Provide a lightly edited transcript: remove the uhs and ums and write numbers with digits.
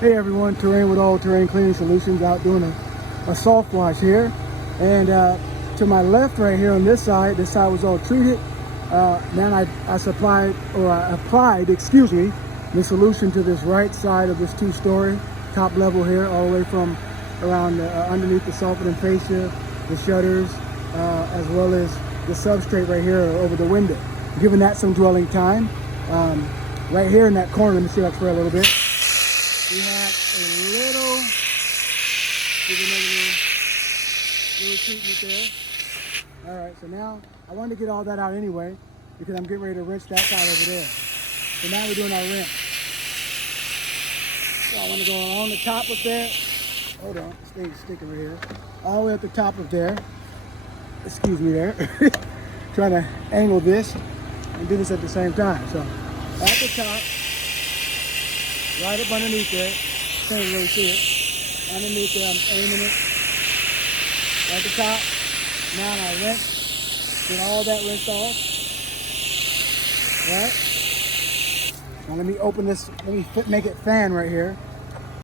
Hey everyone, Terrain with All Terrain Cleaning Solutions, out doing a soft wash here. And to my left right here on this side was all treated. Then I applied, excuse me, the solution to this right side of this two-story top level here, all the way from around underneath the soffit and fascia, the shutters, as well as the substrate right here over the window. Giving that some dwelling time. Right here in that corner, let me see if I can spray a little bit. We have a little, give another little treatment there. All right, so now I wanted to get all that out anyway because I'm getting ready to rinse that side over there. So now we're doing our rinse. So I want to go along the top of there. Hold on, this thing's sticking right here. All the way at the top of there. Excuse me there. Trying to angle this and do this at the same time. So at the top, right up underneath there, can't really see it. Underneath there, I'm aiming it. At the top, now I rinse, get all that rinsed off. Right? Now let me open this, let me make it fan right here.